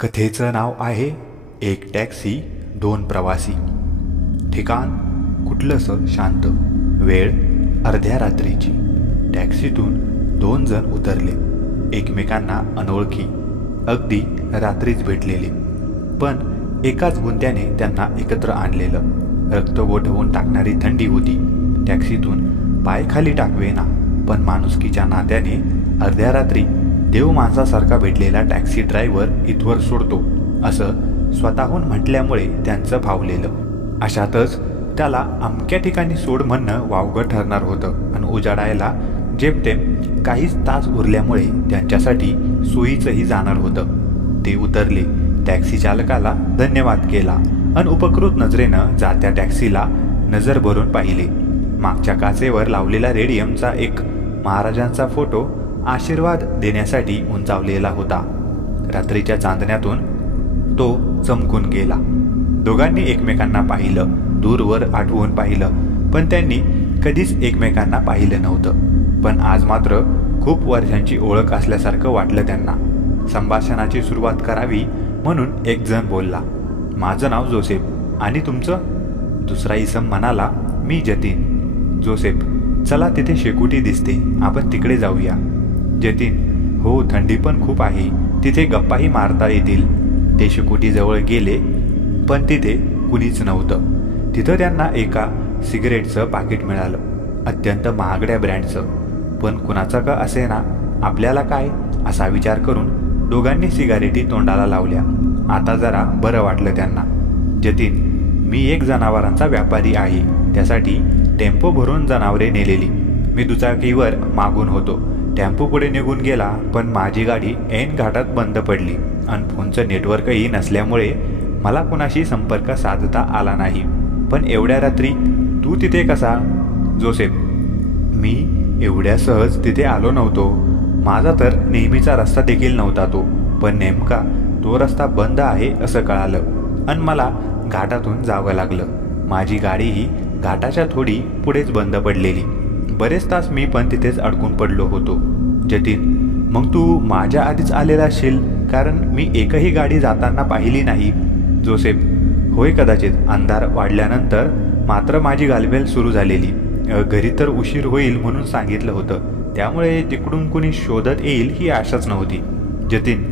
कथेचं नाव आहे एक टॅक्सी दोन प्रवासी। ठिकाण कुठलंसं शांत, वेळ अर्ध्या रात्रीची। टॅक्सीतून दोन जण उतरले, एकमेकांना अनोळखी, अगदी रात्रीच भेटलेले, पण एकाच गुंत्याने त्यांना एकत्र आणलेलं। रक्त गोठवून टाकणारी थंडी होती। टॅक्सीतून पाय खाली टाकवेना, पण माणुसकीच्या नात्याने अर्ध्या रात्री देव माणसासारखा भेटलेला टॅक्सी ड्रायव्हर इथवर सोडतो असं स्वतःहून म्हटल्यामुळे त्यांचं भावलेलं। अशातच त्याला अमक्या ठिकाणी सोड म्हणणं वावगं ठरणार होतं आणि उजाडायला जेमतेम काहीच तास उरल्यामुळे त्यांच्यासाठी सोयीचंही जाणार होतं। ते उतरले, टॅक्सी चालकाला धन्यवाद केला आणि उपकृत नजरेनं जात्या टॅक्सीला नजर भरून पाहिले। मागच्या काचेवर लावलेला रेडियमचा एक महाराजांचा फोटो आशीर्वाद देण्यासाठी उंचावलेला होता। रात्रीच्या चांदण्यातून तो चमकून गेला। दोघांनी एकमेकांना पाहिलं, दूरवर आठवून पाहिलं, पण त्यांनी कधीच एकमेकांना पाहिलं नव्हतं। पण आज मात्र खूप वर्षांची ओळख असल्यासारखं वाटलं त्यांना। संभाषणाची सुरुवात करावी म्हणून एक जण बोलला, माझं नाव जोसेफ आणि तुमचं? दुसरा इसम म्हणाला, मी जतीन। जोसेफ, चला तिथे शेकोटी दिसते, आपण तिकडे जाऊया। जतीन, हो, थंडी पण खूप आहे, तिथे गप्पाही मारता येतील। ते शेकोटीजवळ गेले, पण तिथे कुणीच नव्हतं। तिथं त्यांना एका सिगरेटचं पाकिट मिळालं, अत्यंत महागड्या ब्रँडचं, पण कुणाचं का असेना, आपल्याला काय असा विचार करून दोघांनी सिगारेटी तोंडाला लावल्या। आता जरा बरं वाटलं त्यांना। जतीन, मी एक जनावरांचा व्यापारी आहे, त्यासाठी टेम्पो भरून जनावरे नेलेली। मी दुचाकीवर मागून होतो, टेम्पो पुढे निघून गेला, पण माझी गाडी ऐन घाटात बंद पडली आणि फोनचं नेटवर्कही नसल्यामुळे मला कुणाशी संपर्क साधता आला नाही। पण एवढ्या रात्री तू तिथे कसा? जोसेफ, मी एवढ्या सहज तिथे आलो नव्हतो, माझा तर नेहमीचा रस्ता देखील नव्हता तो, पण नेमका तो रस्ता बंद आहे असं कळालं आणि मला घाटातून जावं लागलं। माझी गाडीही घाटाच्या थोडी पुढेच बंद पडलेली। बरेच तास मी पण तिथेच अडकून पडलो होतो। जतीन, मग तू माझ्या आधीच आलेला असशील, कारण मी एकही गाडी जाताना पाहिली नाही। जोसेफ, होय, कदाचित अंधार वाढल्यानंतर मात्र माझी गालबेल सुरू झालेली। घरी तर उशीर होईल म्हणून सांगितलं होतं, त्यामुळे तिकडून कुणी शोधत येईल ही आशाच नव्हती। जतीन,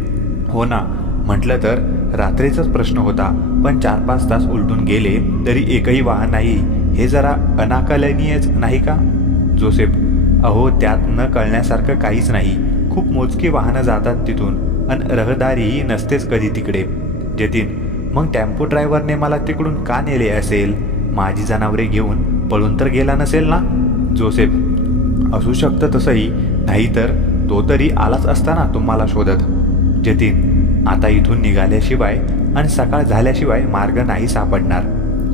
हो ना, म्हटलं तर रात्रीचाच प्रश्न होता, पण 4-5 तास उलटून गेले तरी एकही वाहन नाही, हे जरा अनाकलनीयच नाही का? जोसेफ, अहो, त्यात न कळण्यासारखं काहीच नाही, खूप मोजकी वाहनं जातात तिथून आणि रहदारीही नसतेच कधी तिकडे। जतीन, मग टेम्पो ड्रायव्हरने मला तिकडून का नेले असेल? माझी जनावरे घेऊन पळून तर गेला नसेल ना? जोसेफ, असू शकतं तसंही, नाहीतर तो तरी आलाच असता ना तुम्हाला शोधत। जतीन, आता इथून निघाल्याशिवाय आणि सकाळ झाल्याशिवाय मार्ग नाही सापडणार।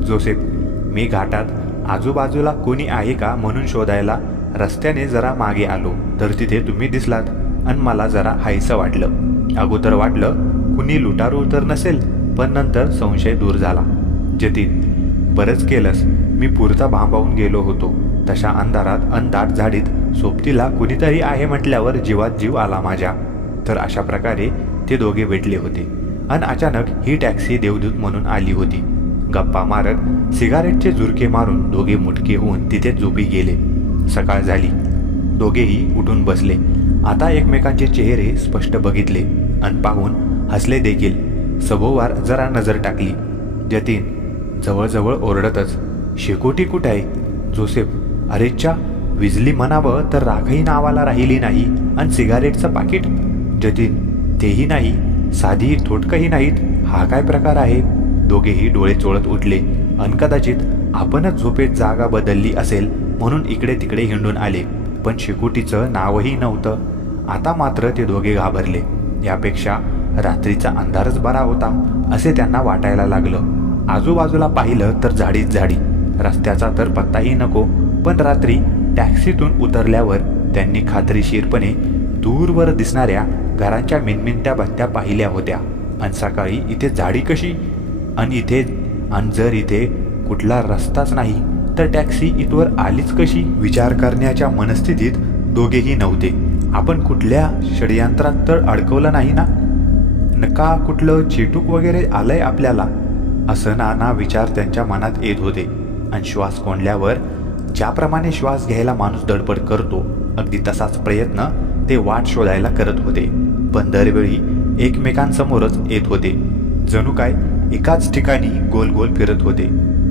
जोसेफ, मी घाटात आजूबाजूला कोणी आहे का म्हणून शोधायला रस्त्याने जरा मागे आलो, तर तिथे तुम्ही दिसलात आणि मला जरा हायसं वाटलं। अगोदर वाटलं कुणी लुटारू तर नसेल, पण नंतर संशय दूर झाला। जतीन, बरंच केलंस, मी पुरता भांबावून गेलो होतो। तशा अंधारात अन दाट झाडीत सोबतीला कुणीतरी आहे म्हटल्यावर जीवात जीव आला माझ्या। तर अशा प्रकारे ते दोघे भेटले होते आणि अचानक ही टॅक्सी देवदूत म्हणून आली होती। गप्पा मारत सिगारेटचे झुरके मारून दोघे मुटके होऊन तिथे झोपी गेले। सकाळ झाली, दोघेही उठून बसले। आता एकमेकांचे चेहरे स्पष्ट बघितले आणि पाहून हसले देखील। सभोवार जरा नजर टाकली। जतीन, जवळजवळ ओरडतच, शेकोटी कुठे आहे? जोसेफ, अरेच्चा, विजली म्हणावं तर राखही नावाला राहिली नाही आणि सिगारेटचं पाकिट? जतीन, तेही नाही, साधी थोटकंही नाहीत, हा काय प्रकार आहे? दोघेही डोळे चोळत उठले आणि कदाचित आपणच झोपेत जागा बदलली असेल म्हणून इकडे तिकडे हिंडून आले, पण शेकोटीचं नावही नव्हतं। आता मात्र ते दोघे घाबरले। यापेक्षा रात्रीचा अंधारच बरा होता असे त्यांना वाटायला लागलं। आजूबाजूला पाहिलं तर झाडीच झाडी, रस्त्याचा तर पत्ताही नको, पण रात्री टॅक्सीतून उतरल्यावर त्यांनी खात्रीशीरपणे दूरवर दिसणाऱ्या घरांच्या मिनमिनत्या बत्त्या पाहिल्या होत्या। आणि सकाळी इथे झाडी कशी? आणि जर इथे कुठला रस्ताच नाही तर टॅक्सी इथवर आलीच कशी? विचार करण्याच्या मनस्थितीत दोघेही नव्हते। आपण कुठल्या षडयंत्रात तर अडकवलं नाही ना? का कुठलं चिटूक वगैरे आलंय आपल्याला, असं नाना विचार त्यांच्या मनात येत होते. आणि श्वास कोंडल्यावर ज्याप्रमाणे श्वास घ्यायला माणूस धडपड करतो अगदी तसाच प्रयत्न ते वाट शोधायला करत होते. पण दरवेळी एकमेकांसमोरच येत होते. जणू काय एकाच ठिकाणी गोल गोल फिरत होते.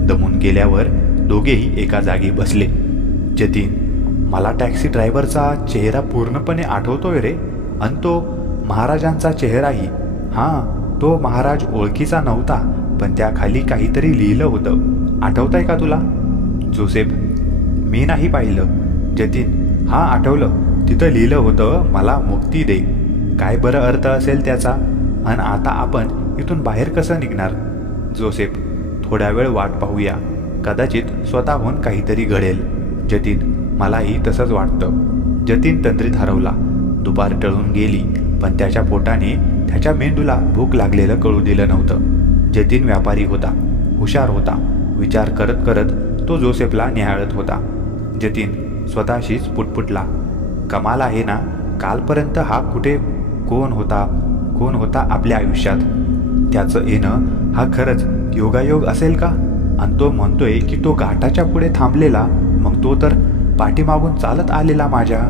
दमून गेल्यावर दोघेही एका जागी बसले. जतीन, मला टॅक्सी ड्रायव्हरचा चेहरा पूर्णपणे आठवतोय रे, आणि तो महाराजांचा चेहराही. हां, तो महाराज ओळखीचा नव्हता, पण त्याखाली काहीतरी लिहिलं होतं. आठवतंय का तुला? जोसेफ, मी नाही पाहिलं. जतीन, हां आठवलं. तिथं लिहिलं होतं, मला मुक्ती दे. काय बरं अर्थ असेल त्याचा? आणि आता आपण इथून बाहेर कसं निघणार? जोसेफ, थोड्या वेळ वाट पाहूया, कदाचित स्वतःहून काहीतरी घडेल. जतीन, मलाही तसंच वाटतं. जतीन तंद्रीत हरवला. दुपार टळून गेली, पण त्याच्या पोटाने त्याच्या मेंदूला भूक लागलेलं कळू दिलं नव्हतं. जतीन व्यापारी होता, हुशार होता. विचार करत करत तो जोसेफला निहाळत होता. जतीन स्वतःशीच पुटपुटला, कमाल आहे ना, कालपर्यंत हा कुठे कोण होता आपल्या आयुष्यात. त्याचं येणं हा खरंच योगायोग असेल का? आणि तो म्हणतोय की तो घाटाच्या पुढे थांबलेला, मग तो तर पाठीमागून चालत आलेला माझ्या.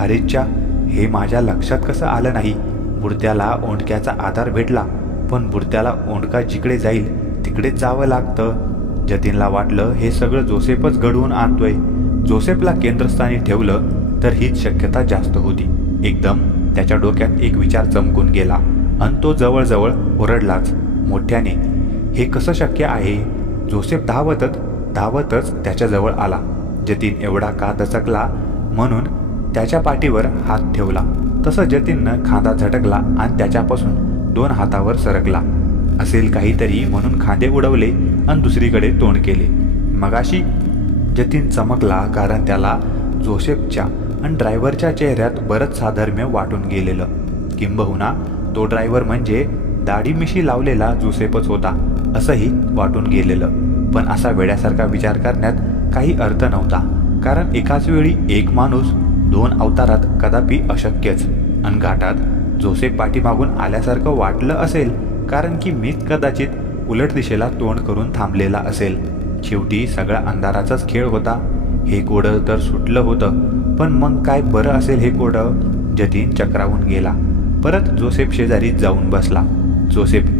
अरेच्चा, हे माझ्या लक्षात कसं आलं नाही. बुडत्याला ओंडक्याचा आधार भेटला, पण बुडत्याला ओंडका जिकडे जाईल तिकडेच जावं लागतं. जतीनला वाटलं हे सगळं जोसेफच घडवून आणतोय. जोसेफला केंद्रस्थानी ठेवलं तर हीच शक्यता जास्त होती. एकदम त्याच्या डोक्यात एक विचार चमकून गेला आणि तो जवळजवळ ओरडलाच मोठ्याने, हे कसं शक्य आहे? जोसेफ धावतच त्याच्याजवळ आला. जतीन एवढा का दचकला म्हणून त्याच्या पाठीवर हात ठेवला. तसं जतीननं खांदा झटकला आणि त्याच्यापासून 2 हातावर सरकला. असेल काहीतरी म्हणून खांदे उडवले आणि दुसरीकडे तोंड केले. मगाशी जतीन चमकला कारण त्याला जोसेफच्या आणि ड्रायव्हरच्या चेहऱ्यात बरंच साधर्म्य वाटून गेलेलं. किंबहुना तो ड्रायव्हर म्हणजे दाढी मिशी लावलेला जोसेफच होता असंही वाटून गेलेलं. पण असा वेड्यासारखा विचार करण्यात काही अर्थ नव्हता, कारण एकाच वेळी एक माणूस 2 अवतारात कदापि अशक्यच. अन घाटात जोसेफ पाठीमागून आल्यासारखं वाटलं असेल, कारण की मीच कदाचित उलट दिशेला तोंड करून थांबलेला असेल. शेवटी सगळा अंधाराचाच खेळ होता. हे कोडं तर सुटलं होतं, पण मग काय बरं असेल हे कोडं? जतीन चक्रावून गेला. परत जोसेफ शेजारीच जाऊन बसला. जोसेफ,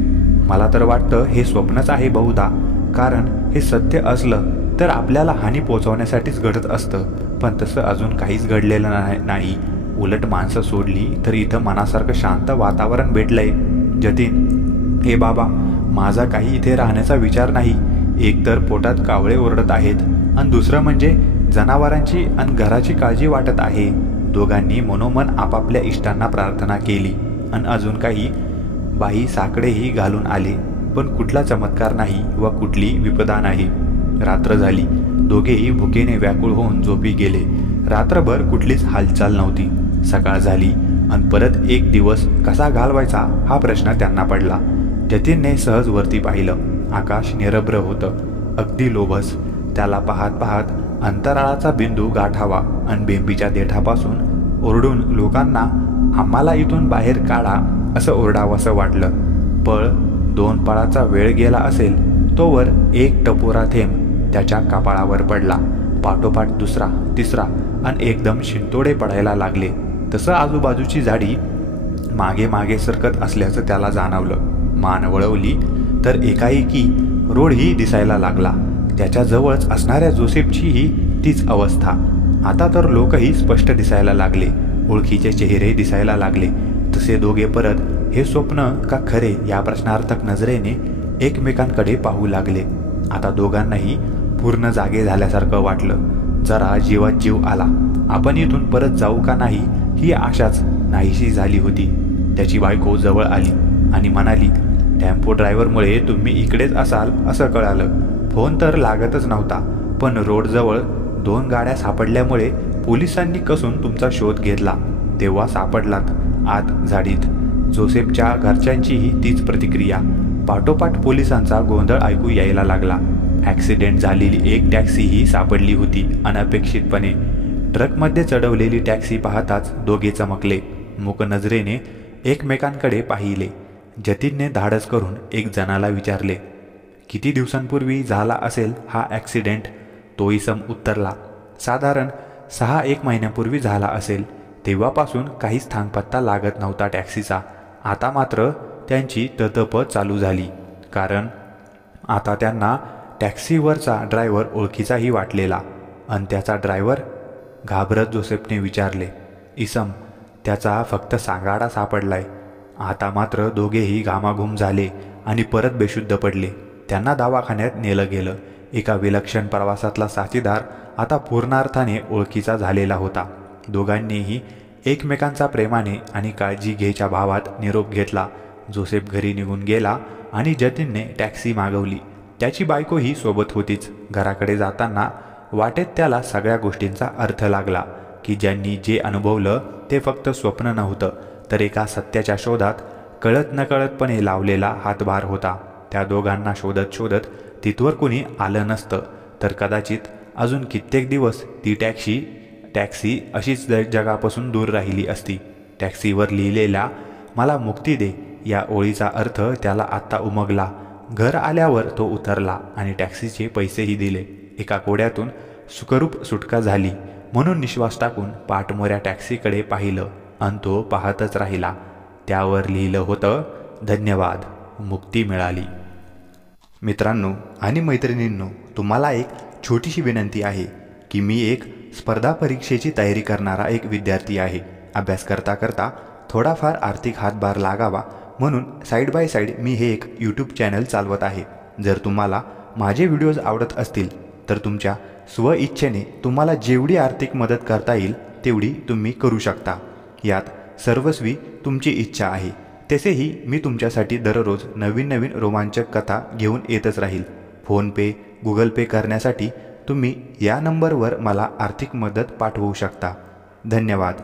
मला तर वाटतं हे स्वप्नच आहे बहुधा, कारण हे सत्य असलं तर आपल्याला हानी पोचवण्यासाठीच घडत असतं. पण तसं अजून काहीच घडलेलं नाही. उलट माणसं सोडली तर इथं मनासारखं शांत वातावरण भेटलंय. जतीन, हे बाबा, माझा काही इथे राहण्याचा विचार नाही. एक तर पोटात कावळे ओरडत आहेत आणि दुसरं म्हणजे जनावरांची आणि घराची काळजी वाटत आहे. दोघांनी मनोमन आपापल्या इष्टांना प्रार्थना केली आणि अजून काही बाई साकडेही घालून आले, पण कुठला चमत्कार नाही व कुठली विपदा नाही. रात्र झाली. दोघेही भुकेने व्याकुळ होऊन झोपी गेले. रात्रभर कुठलीच हालचाल नव्हती. सकाळ झाली आणि परत एक दिवस कसा घालवायचा हा प्रश्न त्यांना पडला. जतीनने सहज वरती पाहिलं. आकाश निरभ्र होतं, अगदी लोभस. त्याला पाहत पाहत अंतराळाचा बिंदू गाठावा आणि बेंबीच्या देठापासून ओरडून लोकांना आम्हाला इथून बाहेर काढा असं ओरडावंसं वाटलं. पळ 2 पळाचा वेळ गेला असेल तोवर एक टपोरा थेंब त्याच्या कपाळावर पडला. पाठोपाठ दुसरा, तिसरा आणि एकदम शिंतोडे पडायला लागले. तसं आजूबाजूची झाडी मागे मागे सरकत असल्याचं त्याला जाणवलं. मान वळवली तर एकाएकी रोडही दिसायला लागला. त्याच्या जवळच असणाऱ्या जोसेफचीही तीच अवस्था. आता तर लोकही स्पष्ट दिसायला लागले, ओळखीचे चेहरे दिसायला लागले. तसे दोघे परत हे स्वप्न का खरे या प्रश्नार्थक नजरेने एकमेकांकडे पाहू लागले. आता दोघांनाही पूर्ण जागे झाल्यासारखं वाटलं. जरा जीवात जीव आला. आपण इथून परत जाऊ का नाही ही आशाच नाहीशी झाली होती. त्याची बायको जवळ आली आणि म्हणाली, टेम्पो ड्रायव्हरमुळे तुम्ही इकडेच असाल असं कळालं. फोन तर लागतच नव्हता, पण रोडजवळ 2 गाड्या सापडल्यामुळे पोलिसांनी कसून तुमचा शोध घेतला. तेव्हा सापडलात आत झाडीत. जोसेफच्या घरच्यांचीही तीच प्रतिक्रिया. पाठोपाठ पोलिसांचा गोंधळ ऐकू यायला लागला. ॲक्सिडेंट झालेली एक टॅक्सीही सापडली होती अनपेक्षितपणे. ट्रकमध्ये चढवलेली टॅक्सी पाहताच दोघे चमकले. मूक नजरेने एकमेकांकडे पाहिले. जतीनने धाडस करून एक जणाला विचारले, किती दिवसांपूर्वी झाला असेल हा ॲक्सिडेंट? तो इसम उत्तरला, साधारण 6-1 महिन्यापूर्वी झाला असेल. तेव्हापासून काहीच थांगपत्ता लागत नव्हता टॅक्सीचा. आता मात्र त्यांची ततपत चालू झाली, कारण आता त्यांना टॅक्सीवरचा ड्रायव्हर ओळखीचाही वाटलेला. अन त्याचा ड्रायव्हर? घाबरत जोसेफने विचारले. इसम, त्याचा फक्त सांगाडा सापडलाय. आता मात्र दोघेही घामाघूम झाले आणि परत बेशुद्ध पडले. त्यांना दवाखान्यात नेलं गेलं. एका विलक्षण प्रवासातला साथीदार आता पूर्णार्थाने ओळखीचा झालेला होता. दोघांनीही एकमेकांचा प्रेमाने आणि काळजी घ्यायच्या भावात निरोप घेतला. जोसेफ घरी निघून गेला आणि जतीनने टॅक्सी मागवली. त्याची बायकोही सोबत होतीच. घराकडे जाताना वाटेत त्याला सगळ्या गोष्टींचा अर्थ लागला की ज्यांनी जे अनुभवलं ते फक्त स्वप्न नव्हतं, तर एका सत्याच्या शोधात कळत नकळतपणे लावलेला हातभार होता. त्या दोघांना शोधत शोधत तिथवर कोणी आलं नसतं तर कदाचित अजून कित्येक दिवस ती टॅक्सी अशीच जगापासून दूर राहिली असती. टॅक्सीवर लिहिलेला मला मुक्ती दे या ओळीचा अर्थ त्याला आत्ता उमगला. घर आल्यावर तो उतरला आणि टॅक्सीचे पैसेही दिले. एका कोड्यातून सुखरूप सुटका झाली म्हणून निश्वास टाकून पाठमोऱ्या टॅक्सीकडे पाहिलं आणि तो पाहतच राहिला. त्यावर लिहिलं होतं, धन्यवाद, मुक्ती मिळाली. मित्रांनो आणि मैत्रिणींनो, तुम्हाला एक छोटीशी विनंती आहे की मी एक स्पर्धा परीक्षेची तयारी करणारा एक विद्यार्थी आहे. अभ्यास करता करता थोडाफार आर्थिक हातभार लागावा म्हणून साईड बाय साईड मी हे एक यूट्यूब चॅनल चालवत आहे. जर तुम्हाला माझे व्हिडिओज आवडत असतील तर तुमच्या स्वइच्छेने तुम्हाला जेवढी आर्थिक मदत करता येईल तेवढी तुम्ही करू शकता. यात सर्वस्वी तुमची इच्छा आहे. तसेही मी तुमच्यासाठी दररोज नवीन नवीन रोमांचक कथा घेऊन येतच राहील. फोनपे, गुगल पे करण्यासाठी तुम्ही या नंबरवर मला आर्थिक मदत पाठवू शकता. धन्यवाद.